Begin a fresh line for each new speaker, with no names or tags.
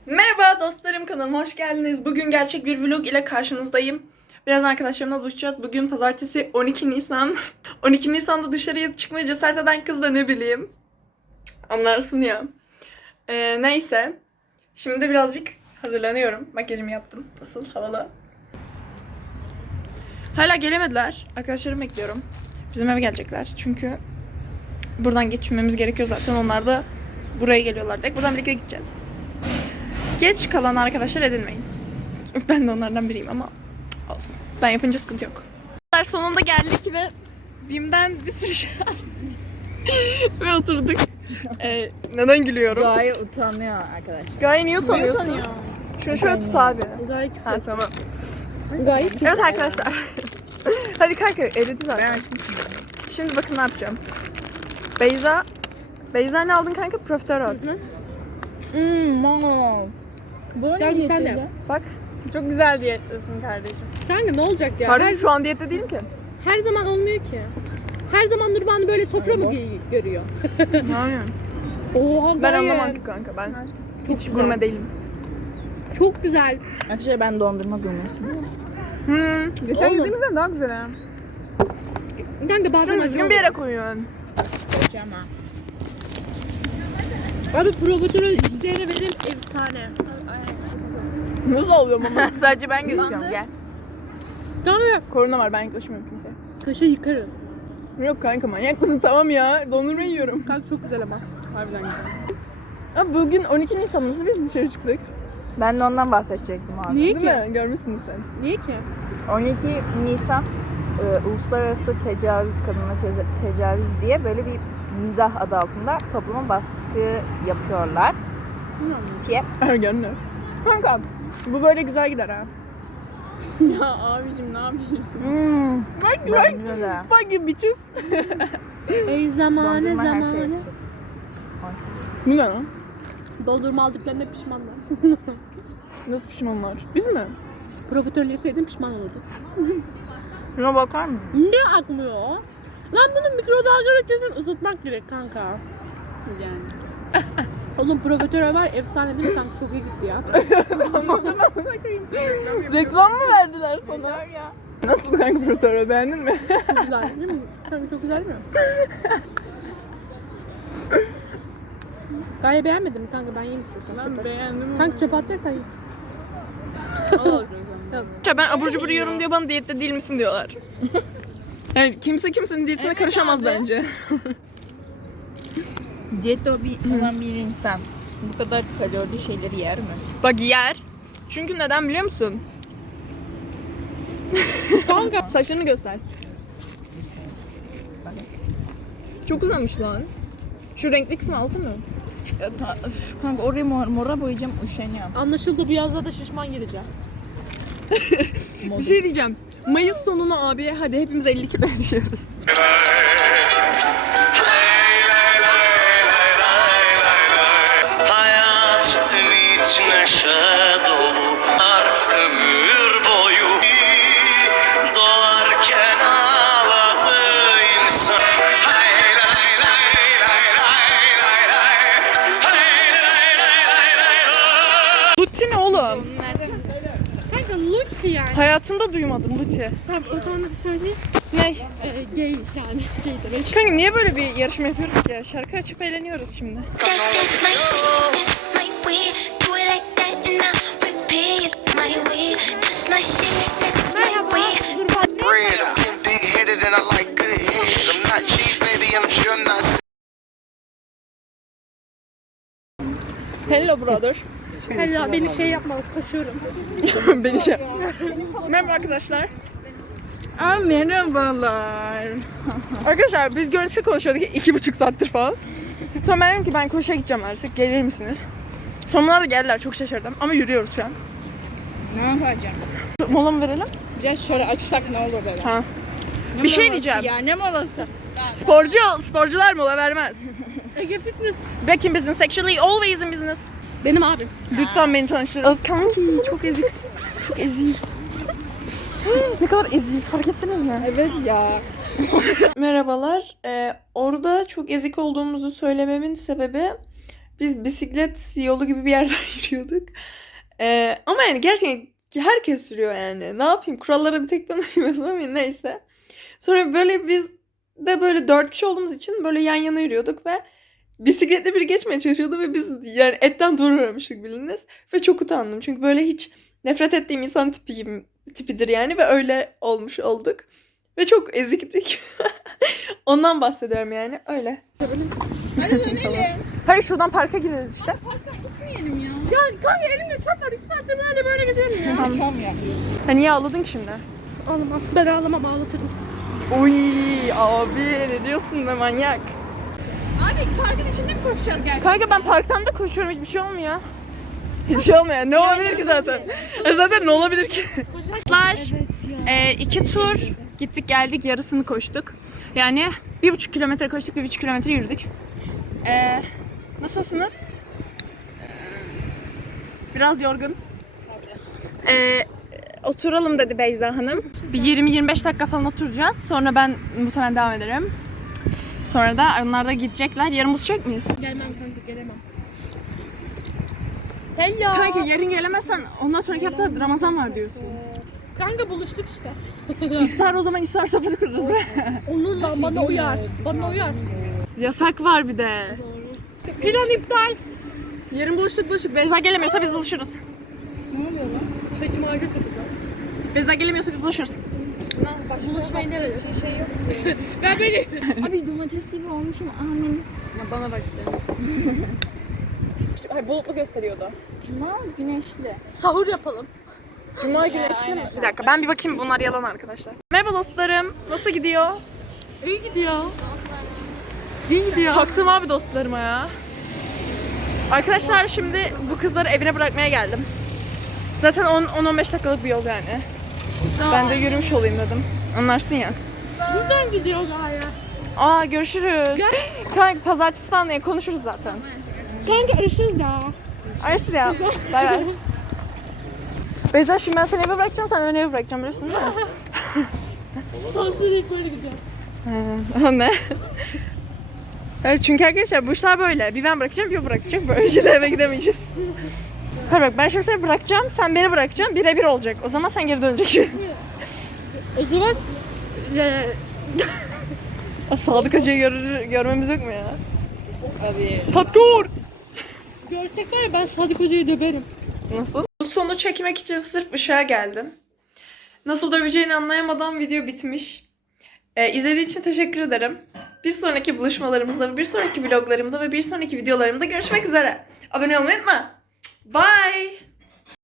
Merhaba dostlarım, kanalıma hoş geldiniz. Bugün gerçek bir vlog ile karşınızdayım. Biraz arkadaşlarımla buluşacağız. Bugün pazartesi 12 Nisan. 12 Nisan'da dışarıya çıkmaya cesaret eden kız da ne bileyim. Anlarsın ya. Neyse. Şimdi birazcık hazırlanıyorum. Makyajımı yaptım. Nasıl? Havalı. Hala gelemediler. Arkadaşlarımı bekliyorum. Bizim eve gelecekler. Çünkü buradan geçmemiz gerekiyor zaten. Onlar da buraya geliyorlar direkt. Buradan birlikte gideceğiz. Geç kalan arkadaşlar edinmeyin. Ben de onlardan biriyim ama olsun. Ben yapınca sıkıntı yok. Sonunda geldik ve BİM'den bir sürü şey ve oturduk. Neden gülüyorum?
Gaye utanıyor arkadaşlar.
Gaye niye utanıyorsun? Şunu şöyle tut abi.
Gaye
Ha tamam.
Gayet
Evet arkadaşlar. Hadi kanka editi zaten. Şimdi bakın ne yapacağım. Beyza ne aldın kanka? Profiterol.
Mama. Böyle
Gel
diyet
sen de.
dedi.
Bak. Çok güzel diyetlisin kardeşim.
Kanka ne olacak ya?
Pardon şu an diyette değilim ki.
Her zaman olmuyor ki. Her zaman Nurban'ı böyle sofra mı görüyor?
Yani.
Oha
Ben
Gaye.
anlamam ki kanka. Ben hiç
güzel.
gurme değilim.
Çok güzel.
Arkadaşlar ben dondurma gurmesiyim.
Geçen
Oğlum.
yediğimizden daha güzel ha.
Kanka bazen
Sen
acı
düzgün bir yere koyuyorsun.
Kocaman.
Abi profiterol izleyene verin efsane.
Nasıl alıyorum ama? Sadece ben gözüküyorum.
Bandı.
Gel.
Kanka
Korona var, ben yaklaşmıyorum kimseye.
kaşı yıkarım.
Yok kanka, manyak mısın? Tamam ya. Dondurma yiyorum.
Kanka çok güzel ama. Harbiden güzel.
Abi bugün 12 Nisan, nasıl biz dışarı çıktık?
Ben de ondan bahsedecektim abi.
Niye
Değil
ki?
mi? Görmüşsün sen.
Niye ki?
12 Nisan Uluslararası Tecavüz Kadına Tecavüz diye böyle bir mizah adı altında topluma baskı yapıyorlar. Ki
Ergenler. Kanka bu böyle güzel gider ha.
Ya abicim ne yapıyorsun?
Bak
bence de.
Bak you bitches.
Ey zamane
Dondurma her şeye
zamane.
yakışır.
Bu ne lan?
Doldurma aldıklarında pişmanlar.
Nasıl pişmanlar? Biz mi?
Profiterol yeseydin pişman olurdun.
Şuna bakar mısın?
Niye akmıyor? Lan bunu mikrodalgada kesin ısıtmak gerek kanka. Yani. Oğlum profiterol var efsane değil mi kanka? Çok iyi gitti ya.
Reklam mı verdiler sana?
Ya.
Nasıl kanka profiterol, beğendin mi?
Çok güzel değil mi? Kanka çok güzel mi? Gaye beğenmedim kanka, ben yiyeyim istiyorsan. Ben beğendim. Kanka çöpe atacaksan ye.
Ben abur cubur yiyorum diyor, bana diyette değil misin diyorlar. Yani kimse kimsenin diyetine karışamaz bence.
Diyette olan bir insan bu kadar kalorili şeyleri yer mi?
Bak yer. Çünkü neden biliyor musun?
Kanka.
Saçını göster. Çok uzamış lan. Şu renkli kısmı altı mı?
Kanka orayı mora boyayacağım, üşeniyorum.
Anlaşıldı, bu yazda da şişman gireceğim.
Bir şey diyeceğim. Mayıs sonuna abi hadi hepimiz 50 kilo düşüyoruz.
Hayatın içine dolu ömür boyu dolarken ağladı insan. Hay lay lay lay lay lay lay. Hay lay lay lay lay.
Luti ne oğlum?
Kanka Lucy yani.
Hayatımda duymadım Luti.
Tamam o zaman söyleyeyim.
Ne?
Gay yani. Gay demek.
Kanka niye böyle bir yarışma yapıyoruz ki? Şarkı açıp eğleniyoruz şimdi.
This my weed, do it like that and I repeat my weed. This my shit, this my weed.
Bread, I'm getting big headed and I like good head. I'm not cheap, baby, I'm sure not.
Hello brother.
Helal, beni şey yapma, koşuyorum.
Beni şey. Merhaba arkadaşlar.
Aa, merhabalar.
Arkadaşlar biz görüntü konuşuyorduk 2,5 saattir falan. Sonra ben dedim ki ben koşuya gideceğim artık, gelir misiniz? Sonuna da geldiler, çok şaşırdım ama yürüyoruz şu an.
Ne yapacağım?
Mola mı verelim?
Biraz şöyle açsak ne olur böyle.
Ha. Bir şey diyeceğim.
Ya ne molası?
Sporcular mola vermez.
Ege Fitness.
Back in business, actually always in business.
Benim abim.
Lütfen beni tanıştırın. Az kanki çok ezik. Çok ezik. Ne kadar eziyiz, fark ettiniz mi?
Evet ya.
Merhabalar. Orada çok ezik olduğumuzu söylememin sebebi Biz bisiklet yolu gibi bir yerden yürüyorduk. Ama yani gerçekten herkes sürüyor yani. Ne yapayım? Kurallara bir tek ben uymazım ama neyse. Sonra böyle biz de böyle 4 kişi olduğumuz için böyle yan yana yürüyorduk ve bisikletle biri geçmeye çalışıyordu ve biz yani etten duvar aramıştık biliniz. Ve çok utandım çünkü böyle hiç nefret ettiğim insan tipidir yani ve öyle olmuş olduk. Ve çok eziktik. Ondan bahsediyorum yani öyle.
Hadi dönelim.
Hayır şuradan parka gideriz işte.
Gitmeyelim ya.
Ya kanka elimde çöp var. 2 saattir böyle gidiyorum ya.
Tamam ya.
Ha niye ağladın ki şimdi?
Ağlamam. Ben ağlamam, ağlatırım.
Uy abi ne diyorsun be manyak.
Abi parkın içinde mi koşacağız gerçekten?
Kanka ben parktan da koşuyorum hiçbir şey olmuyor. Hiçbir şey olmuyor. Ne olabilir ki zaten? Zaten ne olabilir ki?
Evet
2 tur gittik geldik yarısını koştuk. Yani 1,5 kilometre koştuk 1,5 kilometre yürüdük. Nasılsınız? Biraz yorgun. Oturalım dedi Beyza Hanım. Bir 20-25 dakika falan oturacağız. Sonra ben muhtemelen devam ederim. Sonra da onlar da gidecekler. Yarın buluşacak mıyız?
Gelmem kanka, gelemem. Hello.
Kanka yarın gelemezsen ondan sonraki hafta Ramazan var diyorsun.
Kanka buluştuk işte.
İftar o zaman iftar sofrası kurarız buraya.
Onunla bana uyar. Bana uyar.
Yasak var bir de.
Plan iptal.
Yarın buluştuk. Beyza gelemiyorsa biz buluşuruz.
Ne oluyor lan? Saçım ağrı kapıda.
Beyza gelemiyorsa biz buluşuruz.
Buluşmayı ne verir? Şey yok ki. Ver beni.
Abi domates gibi olmuşum amin.
Bana bak. Ay bulutlu gösteriyordu.
Cuma güneşli.
Sahur yapalım.
Cuma güneşli mi? Bir dakika ben bir bakayım bunlar yalan arkadaşlar. Merhaba dostlarım. Nasıl gidiyor?
İyi gidiyor.
İyi gidiyor. Taktım abi dostlarıma ya. Arkadaşlar şimdi bu kızları evine bırakmaya geldim. Zaten 10-15 dakikalık bir yol yani. Ben de yürümüş olayım dedim. Anlarsın ya.
Buradan gidiyor gayet.
Aa görüşürüz. Kanka pazartesi falan diye konuşuruz zaten.
Kanka arışırız ya.
Arası ya. Bay bay. Beyza şimdi ben seni eve bırakacağım, sen beni eve bırakacağım biliyorsun değil mi?
Sonsuz ilk böyle gidiyor.
Ne? Evet, çünkü arkadaşlar bu işler böyle. Bir ben bırakacağım, bir o bırakacak. Böylece de eve gidemeyeceğiz. Hayır bak ben şimdi seni bırakacağım, sen beni bırakacaksın. Birebir olacak. O zaman sen geri döneceksin.
O zaman
Sadık Hoca'yı görmemiz yok mu ya?
Abi.
Fatkurt!
görsek var ya, ben Sadık Hoca'yı döverim.
Nasıl? Bu sonu çekmek için sırf ışığa geldim. Nasıl döveceğini anlayamadan video bitmiş. İzlediğin için teşekkür ederim. Bir sonraki buluşmalarımızda, bir sonraki vloglarımda ve bir sonraki videolarımda görüşmek üzere. Abone olmayı unutma. Bye!